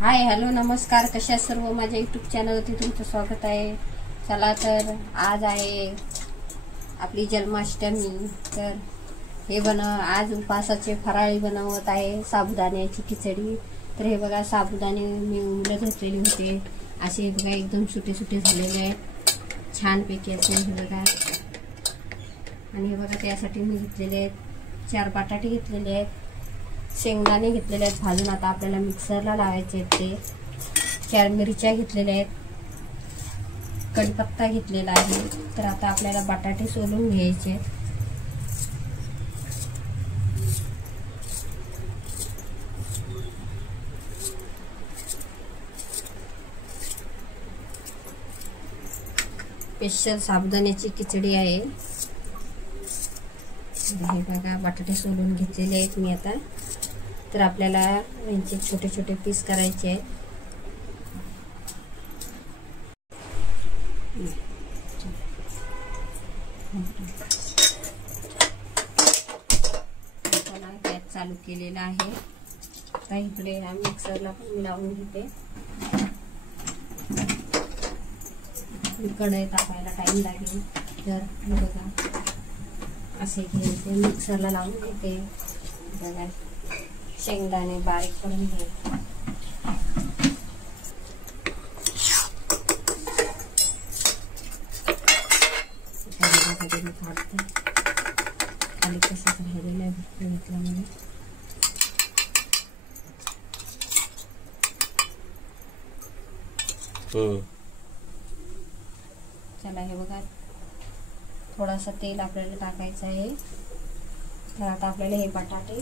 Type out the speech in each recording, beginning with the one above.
Hi hello नमस्कार, कशा सर्व माझ्या यूट्यूब चॅनलवरती तुमचं स्वागत आहे। चला तर आज आहे आपली जन्माष्टमी। तर हे आज उपासाचे फराळी बनवत आहे साबुदाण्याची खिचडी। तर हे बघा साबुदाणे मी उमलत घातलेले होते, असे बघा एकदम सुटे सुटे झालेले आहेत, छानपैकी असे हे बघा। आणि हे बघा त्यासाठी मी घेतलेले आहेत 4 बटाटे घेतलेले आहेत, शेंगदाणे घेतलेले आहेत भाजून, आता आपल्याला मिक्सरला लावायचे आहेत ते। 4 मिरच्या घेतलेल्या आहेत, कढीपत्ता घेतलेला आहे। तर आता आपल्याला बटाटे सोलून घ्यायचे आहेत। स्पेशल साबुदाण्याची खिचडी आहे। हे बघा बटाटे सोलून घेतलेले आहेत मी आता। तर आपल्याला यांचे छोटे छोटे पीस करायचे आहेत। गॅस चालू केलेला आहे, आता इकडे मिक्सरला पण लावून घेते। कढई तापायला टाइम लागेल, तर बघा असे घ्यायचे, मिक्सरला लावून घेते। बघा शेंगदाणे बारीक करून घ्यायचे। खाली कसं राहिलेलं आहे घेतल्यामुळे चला हे बघा थोडासा तेल आपल्याला टाकायचं आहे। तर आता आपल्याला हे बटाटे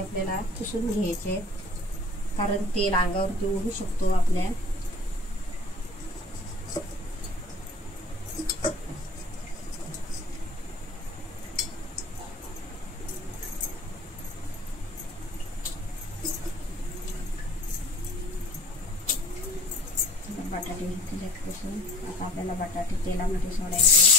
आपल्याला पुसून घ्यायचे, कारण तेल अंगावरती उडू शकतो आपल्या। बटाटे घेतले पुसून, आता आपल्याला बटाटे तेलामध्ये सोडायचे।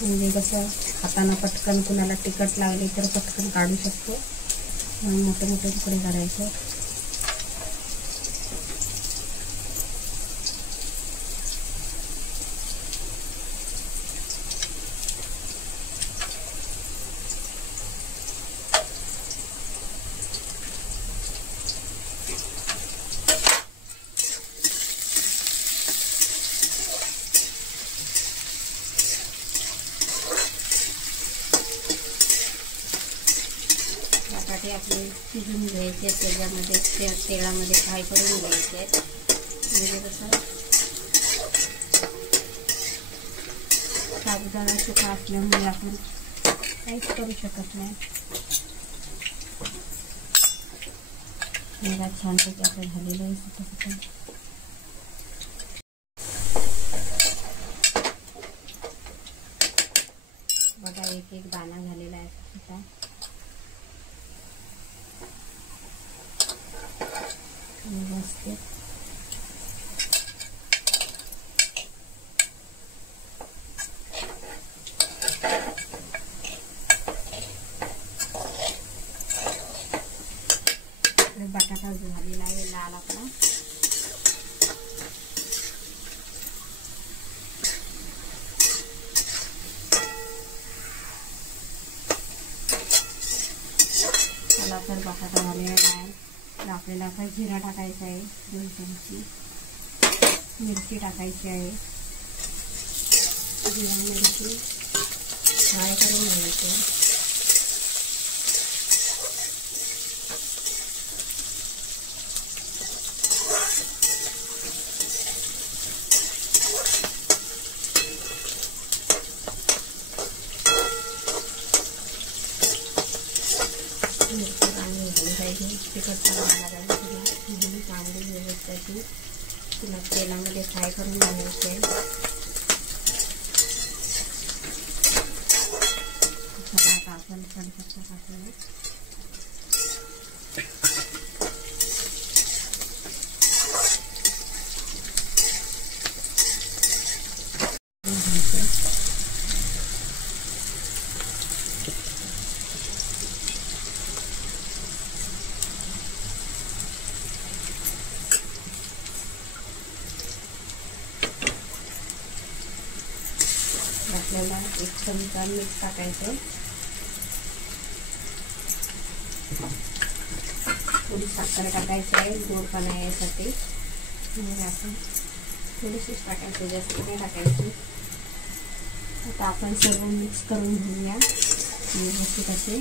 म्हणजे कसं हाताने पटकन कुणाला तिखट लागले तर पटकन काढू शकतो, मोठे मोठे तुकडे करायचे। बटाटे आपले शिजून घ्यायचे, त्याच्यामध्ये तेलामध्ये फ्राय करून घ्यायचे। म्हणजे कसं साबुदाणा सुका असल्यामुळे आपण काहीच करू शकत नाही। मला छानपैकी असं झालेलं आहे सुकं। बघा एक एक दाणा झालेला आहे सुका। व्यवस्थित बटाटा झालेला आहे लाल आपला। चला तर बटाटा झालेला आहे, तर आपल्याला आता जिरा टाकायचा आहे, 2 चमचे मिरची टाकायची आहे। जिरा मिरची फ्राय करून घ्यायचे। मिरची पाणी घालून पाहिजे, तिखट चांगला लागायला तांबडी टाकायची, तिला तेलामध्ये फ्राय करून घ्यायचे. आता आपण कढीपत्ता टाकूया. आपल्याला 1 चमचा मीठ टाकायचं, थोडी साखर टाकायची आहे गोडपणा यासाठी. आपण थोडीशीच टाकायची, जास्त नाही टाकायची. आता आपण सर्व मिक्स करून घेऊया व्यवस्थित असे.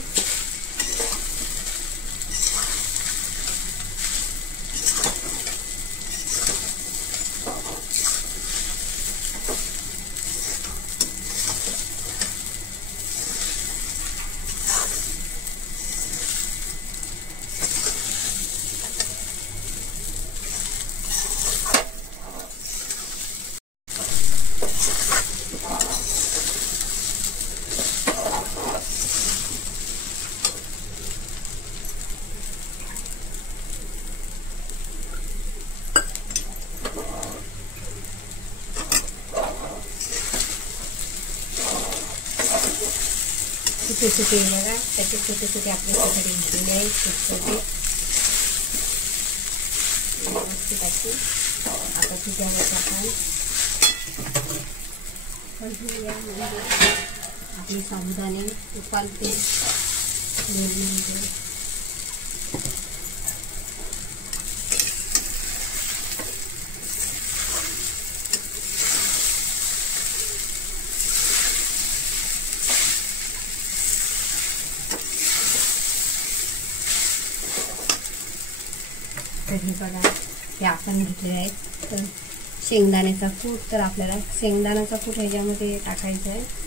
छोटे बघा, त्याचे छोटे छोटे आपले खिचडी घेतलेले आहेत, छोटे व्यवस्थित अशी. आता त्याच्यावर आपण आपली साबुदाणे उपालते 2 मिनिटे. तर हे बघा, हे आपण घेतले आहेत. तर शेंगदाण्याचा कूट, तर आपल्याला शेंगदाण्याचा कूट ह्याच्यामध्ये टाकायचा आहे.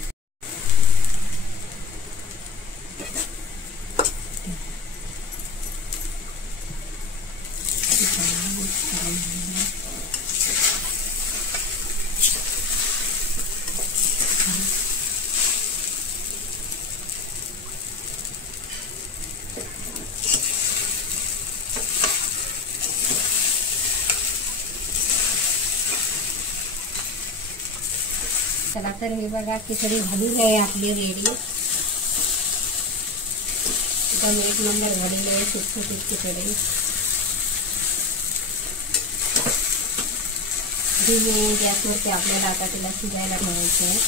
चला तर हे बघा, खिचडी झालेली आहे आपली रेडी. एकदम 1 नंबर झालेली आहे सुटसुटीत खिचडी. धीमे गॅसवरती आपल्याला आता तिला शिजायला ठेवायचं आहे.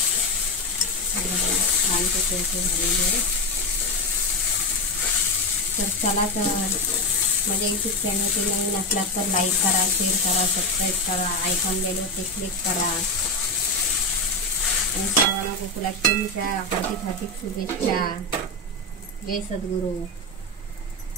छान खिचडी झालेली आहे. तर चला, तर माझ्या यूट्यूब चॅनलची नवीन असला तर लाईक करा, शेअर करा, सबस्क्राईब करा, आयकॉन बेल वरती क्लिक करा. आणि सर्वांना गोकुलाष्टमीच्या हार्दिक शुभेच्छा. जय सद्गुरू.